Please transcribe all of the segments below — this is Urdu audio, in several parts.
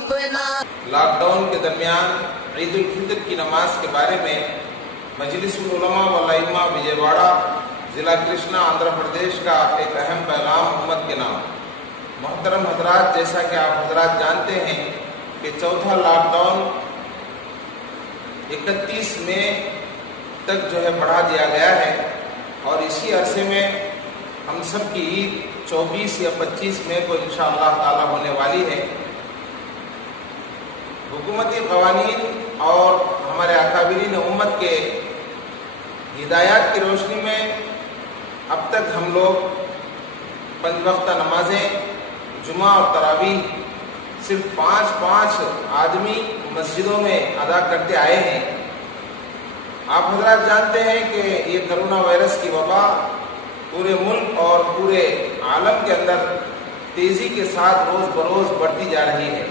لاک ڈاؤن کے درمیان عید الفطر کی نماز کے بارے میں مجلس العلماء والائمہ وجے واڑہ ضلع کرشنا آندھرا پردیش کا ایک اہم پیغام امت کے نام۔ محترم حضرات، جیسا کہ آپ حضرات جانتے ہیں کہ چوتھا لاک ڈاؤن 31 مئی تک بڑھا دیا گیا ہے، اور اسی عرصے میں ہم سب کی عید 24 یا 25 مئی کو انشاءاللہ تعالی ہونے والی ہے۔ حکومتی قوانین اور ہمارے اکابرین امت کے ہدایات کی روشنی میں اب تک ہم لوگ 5 وقتہ نمازیں، جمعہ اور تراویح صرف 5 آدمی مسجدوں میں ادا کرتے آئے ہیں۔ آپ حضرات جانتے ہیں کہ یہ کرونا وائرس کی وبا پورے ملک اور پورے عالم کے اندر تیزی کے ساتھ روز بروز بڑھتی جا رہی ہے،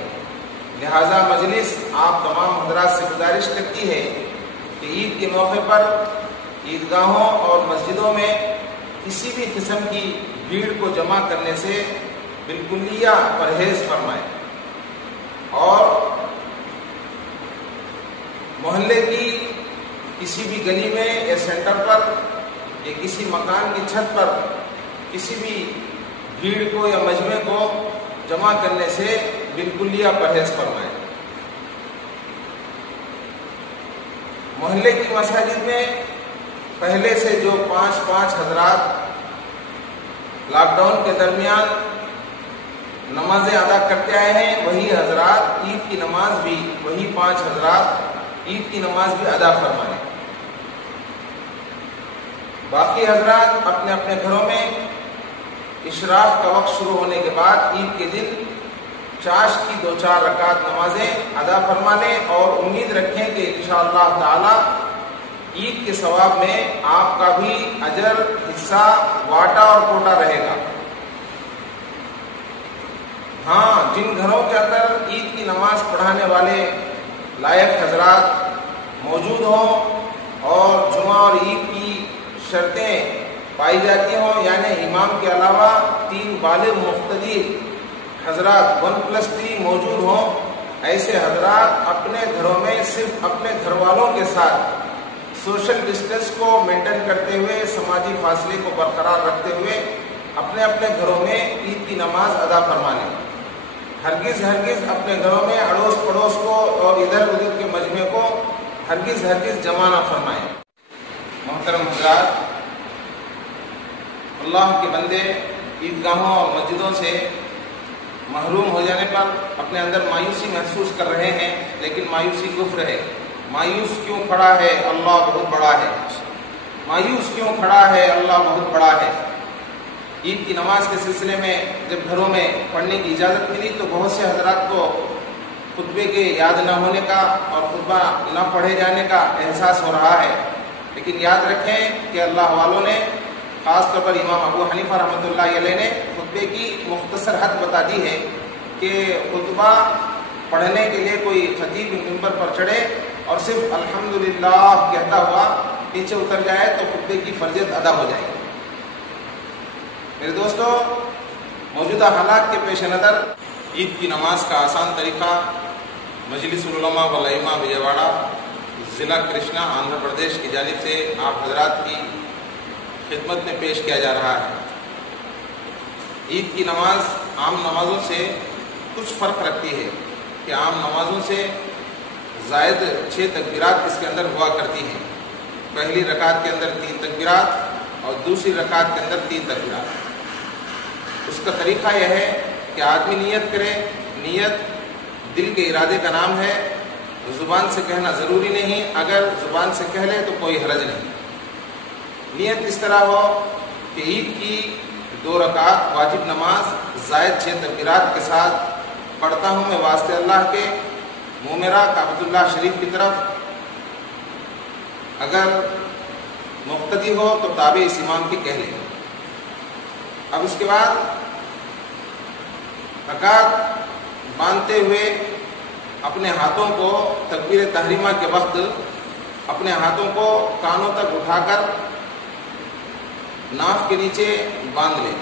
لہذا مجلس آپ تمام حضرات سے گزارش کرتی ہے کہ عید کے موقع پر عیدگاہوں اور مسجدوں میں کسی بھی قسم کی بھیڑ کو جمع کرنے سے بالکلیہ پرہیز فرمائیں، اور محلے کی کسی بھی گلی میں یا سینٹر پر یا کسی مکان کی چھت پر کسی بھی بھیڑ کو یا مجمع کو جمع کرنے سے بالکلیہ پرہیز فرمائیں۔ محلے کی مساجد میں پہلے سے جو 5 حضرات لاک ڈاؤن کے درمیان نمازیں ادا کرتے آئے ہیں، وہی حضرات عید کی نماز بھی، وہی 5 حضرات عید کی نماز بھی ادا فرمائیں۔ باقی حضرات اپنے اپنے گھروں میں اشراق کا وقت شروع ہونے کے بعد عید کے دن چاش کی 2-4 رکعت نمازیں ادا فرما لیں، اور امید رکھیں کہ انشاءاللہ تعالی عید کے ثواب میں آپ کا بھی اجر، حصہ، واٹا اور کوٹا رہے گا۔ ہاں، جن گھروں کے اندر عید کی نماز پڑھانے والے لائق حضرات موجود ہوں اور جمعہ اور عید کی شرطیں پائی جاتی ہوں، یعنی امام کے علاوہ 3 بالغ مقتدی حضرات 1+3 موجود ہوں، ایسے حضرات اپنے گھروں میں صرف اپنے گھر والوں کے ساتھ سوشل ڈسٹینس کو مینٹین کرتے ہوئے، سماجی فاصلے کو برقرار رکھتے ہوئے اپنے اپنے گھروں میں عید کی نماز ادا فرما لیں۔ ہرگز اپنے گھروں میں اڑوس پڑوس کو اور ادھر ادھر کے مجمع کو ہرگز جمع نہ فرمائیں۔ محترم حضرات، اللہ کے بندے عیدگاہوں اور مسجدوں سے محروم ہو جانے پر اپنے اندر مایوسی محسوس کر رہے ہیں، لیکن مایوسی کفر ہے۔ مایوس کیوں کھڑا ہے؟ اللہ بہت بڑا ہے۔ مایوس کیوں کھڑا ہے؟ اللہ بہت بڑا ہے۔ عید کی نماز کے سلسلے میں جب گھروں میں پڑھنے کی اجازت ملی تو بہت سے حضرات کو خطبے کے یاد نہ ہونے کا اور خطبہ نہ پڑھے جانے کا احساس ہو رہا ہے، لیکن یاد رکھیں کہ اللہ والوں نے، خاص طور پر امام ابو حنیفہ رحمۃ اللہ علیہ نے خطبے کی مختصر حد بتا دی ہے کہ خطبہ پڑھنے کے لیے کوئی خطیب منبر پر چڑھے اور صرف الحمدللہ کہتا ہوا نیچے اتر جائے تو خطبے کی فرضیت ادا ہو جائے۔ میرے دوستو، موجودہ حالات کے پیش نظر عید کی نماز کا آسان طریقہ مجلس العلماء والائمہ وجے واڑہ ضلع کرشنا آندھرا پردیش کی جانب سے آپ حضرات کی خدمت میں پیش کیا جا رہا ہے۔ عید کی نماز عام نمازوں سے کچھ فرق رکھتی ہے کہ عام نمازوں سے زائد 6 تکبیرات اس کے اندر ہوا کرتی ہیں۔ پہلی رکعت کے اندر 3 تکبیرات اور دوسری رکعت کے اندر 3 تکبیرات۔ اس کا طریقہ یہ ہے کہ آدمی نیت کرے۔ نیت دل کے ارادے کا نام ہے، زبان سے کہنا ضروری نہیں، اگر زبان سے کہہ لے تو کوئی حرج نہیں۔ نیت اس طرح ہو کہ عید کی 2 رکعت واجب نماز زائد 6 تکبیرات کے ساتھ پڑھتا ہوں میں واسطے اللہ کے، منہ میرا کعبۃ اللہ شریف کی طرف۔ اگر مقتدی ہو تو تابع اس امام کی کہہ لیں۔ اب اس کے بعد رکعت باندھتے ہوئے اپنے ہاتھوں کو تکبیر تحریمہ کے وقت اپنے ہاتھوں کو کانوں تک اٹھا کر ناف کے نیچے باندھ لیں۔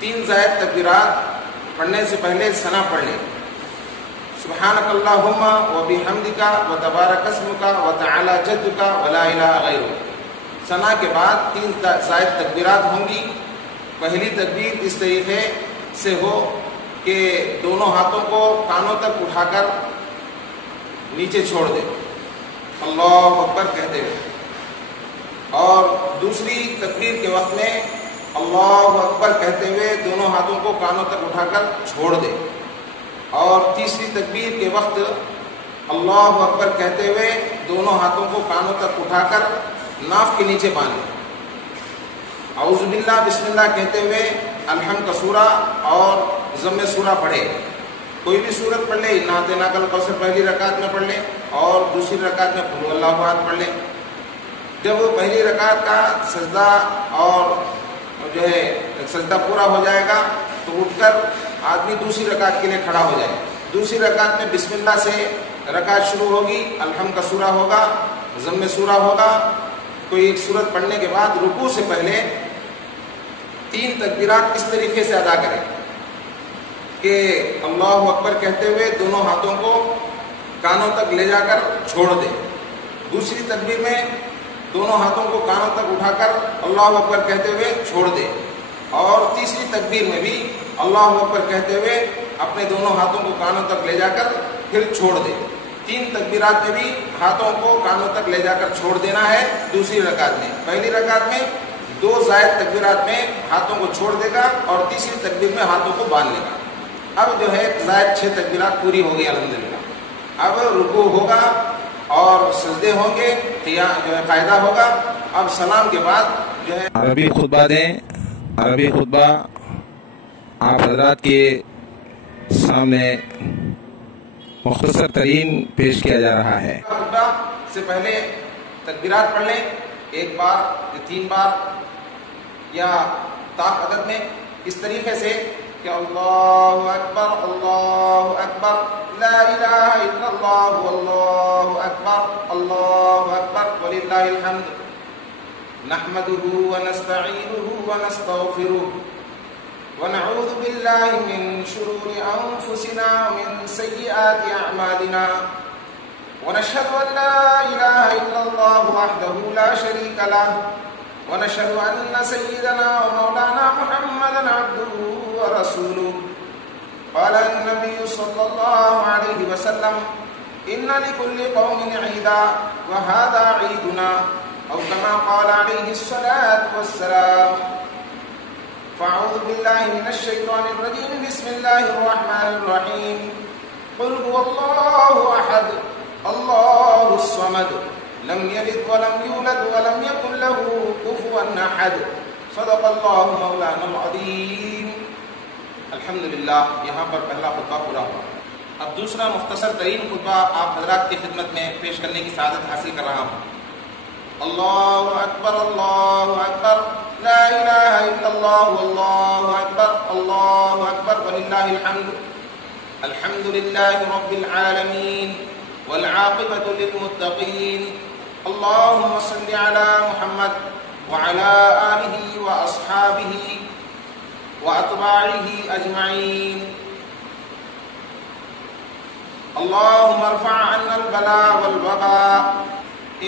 3 زائد تکبیرات پڑھنے سے پہلے ثنا پڑھ لیں۔ سبحانک اللہم و بحمدک و تبارک اسمک و تعالی جدک و لا الہ غیرک۔ ثنا کے بعد 3 زائد تکبیرات ہوں گی۔ پہلی تکبیر اس طریقے سے ہو کہ دونوں ہاتھوں کو کانوں تک اٹھا کر نیچے چھوڑ دے اللہ اکبر کہتے ہوئے، اور دوسری تکبیر کے وقت میں اللہ اکبر کہتے ہوئے دونوں ہاتھوں کو کانوں تک اٹھا کر چھوڑ دے، اور تیسری تکبیر کے وقت اللہ اکبر کہتے ہوئے دونوں ہاتھوں کو کانوں تک اٹھا کر ناف کے نیچے باندھے، اعوذ باللہ بسم اللہ کہتے ہوئے الحمد کا سورہ اور ضم سورہ پڑھے۔ کوئی بھی سورت پڑھ لے، انا اعطیناک الکوثر پہلی رکعت میں پڑھ لے اور دوسری رکعت میں قل اللہ احد پڑھ لے۔ جب پہلی رکعت کا سجدہ اور جو ہے سجدہ پورا ہو جائے گا تو اٹھ کر آدمی دوسری رکعت کے لیے کھڑا ہو جائے۔ دوسری رکعت میں بسم اللہ سے رکعت شروع ہوگی، الحمد کا سورہ ہوگا، ضم سورہ ہوگا۔ کوئی ایک سورت پڑھنے کے بعد رکوع سے پہلے 3 تکبیرات اس طریقے سے ادا کرے کہ اللہ اکبر کہتے ہوئے دونوں ہاتھوں کو کانوں تک لے جا کر چھوڑ دے۔ دوسری تکبیر میں دونوں ہاتھوں کو کانوں تک اٹھا کر اللہ اکبر کہتے ہوئے چھوڑ دے، اور تیسری تکبیر میں بھی اللہ اکبر کہتے ہوئے اپنے دونوں ہاتھوں کو کانوں تک لے جا کر پھر چھوڑ دے۔ 3 تکبیرات میں بھی ہاتھوں کو کانوں تک لے جا کر چھوڑ دینا ہے دوسری رکعت میں۔ پہلی رکعت میں 2 زائد تکبیرات میں ہاتھوں کو چھوڑ دے گا اور تیسری تکبیر میں ہاتھوں کو باندھ لے گا۔ اب جو ہے زائد 6 تکبیرات پوری ہو گئی الحمدللہ۔ اب رکوع ہوگا اور سجدے ہوں گے، قیام جو ہے قاعدہ ہوگا۔ اب سلام کے بعد جو ہے عربی خطبہ دیں۔ عربی خطبہ آپ حضرات کے سامنے مختصر ترین پیش کیا جا رہا ہے۔ خطبہ سے پہلے تکبیرات پڑھ لیں، 1 بار یا 3 بار یا طاق عدد میں، اس طریقے سے کہ اللہ اکبر لا الہ الا اللہ واللہ اکبر وللہ الحمد نحمده ونستعینه ونستغفره ونعوذ باللہ من شرور انفسنا ومن سیئات اعمالنا ونشهد ان لا الہ الا اللہ وحده لا شریک له ونشهد ان سیدنا ومولانا محمدا عبده ورسوله قال النبي صلى الله عليه وسلم ان لكل قوم عيدا وهذا عيدنا او كما قال عليه الصلاة والسلام فاعوذ بالله من الشيطان الرجيم بسم الله الرحمن الرحيم قل هو الله احد الله الصمد لم يلد ولم يولد ولم يكن له كفوا احد صدق الله مولانا العظيم۔ الحمدللہ یہاں پر پہلا خطبہ پورا ہوا۔ اب دوسرا مختصر ترین خطبہ آپ حضرات کی خدمت میں پیش کرنے کی سعادت حاصل کر رہا ہوں۔ اللہ اکبر لا الہ الا اللہ واللہ اکبر وللہ الحمد الحمدللہ رب العالمین والعاقبۃ للمتقین اللہم صل علی محمد وعلی آلہ واصحابہ واتباعہ اجمعین اللہم ارفع عنا البلاء والوباء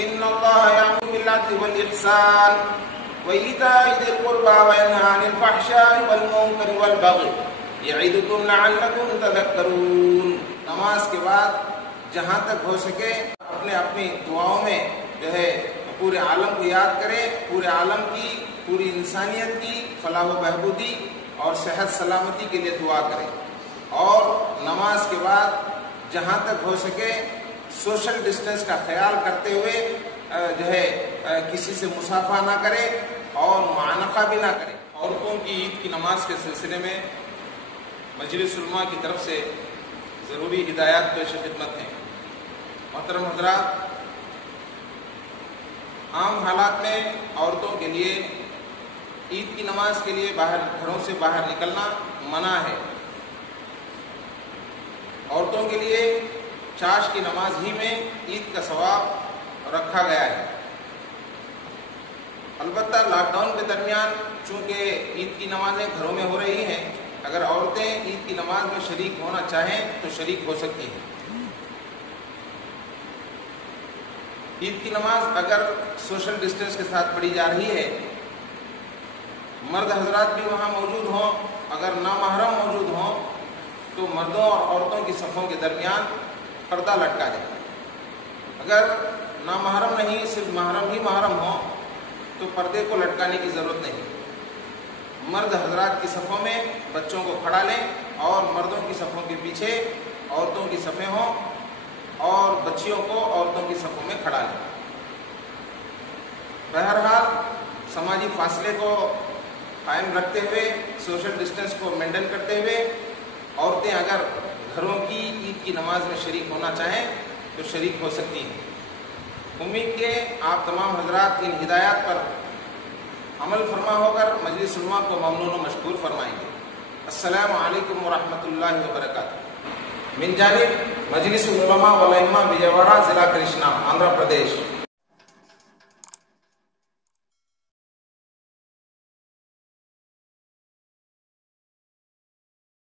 ان اللہ یأمر بالعدل والإحسان وإیتاء ذی القربى وینہی عن الفحشاء والمنکر والبغی یعظکم لعلکم تذکرون۔ نماز کے بعد جہاں تک ہو سکے اپنی دعاؤں میں جو ہے پورے عالم کو یاد کرے، پورے عالم کی، پوری انسانیت کی فلاح و بہبودی اور صحت سلامتی کے لیے دعا کرے، اور نماز کے بعد جہاں تک ہو سکے سوشل ڈسٹینس کا خیال کرتے ہوئے جو ہے کسی سے مصافحہ نہ کرے اور معانقہ بھی نہ کرے۔ عورتوں کی عید کی نماز کے سلسلے میں مجلس علماء کی طرف سے ضروری ہدایات پیش خدمت ہیں۔ محترم حضرات، عام حالات میں عورتوں کے لیے عید کی نماز کے لیے گھروں سے باہر نکلنا منع ہے۔ عورتوں کے لیے چاش کی نماز ہی میں عید کا ثواب رکھا گیا ہے۔ البتہ لاک ڈاؤن کے درمیان چونکہ عید کی نمازیں گھروں میں ہو رہی ہیں، اگر عورتیں عید کی نماز میں شریک ہونا چاہیں تو شریک ہو سکتی ہیں۔ عید کی نماز اگر سوشل ڈسٹینس کے ساتھ پڑھی جا رہی ہے، مرد حضرات بھی وہاں موجود ہوں، اگر نامحرم موجود ہوں تو مردوں اور عورتوں کی صفوں کے درمیان پردہ لٹکا دیں۔ اگر نامحرم نہیں، صرف محرم ہی محرم ہوں تو پردے کو لٹکانے کی ضرورت نہیں۔ مرد حضرات کی صفوں میں بچوں کو کھڑا لیں اور مردوں کی صفوں کے پیچھے عورتوں کی صفیں ہوں اور بچیوں کو عورتوں کی صفوں میں کھڑا لیں۔ بہرحال سماجی فاصلے کو قائم رکھتے ہوئے، سوشل ڈسٹینس کو مینٹین کرتے ہوئے عورتیں اگر گھروں کی عید کی نماز میں شریک ہونا چاہیں تو شریک ہو سکتی ہیں۔ امید کہ آپ تمام حضرات ان ہدایات پر عمل فرما ہو کر مجلس علماء کو ممنون و مشکور فرمائیں گے۔ السلام علیکم ورحمۃ اللہ وبرکاتہ۔ من جانب مجلس علماء والائمہ وجے واڑہ، ضلع کرشنا، آندھرا پردیش۔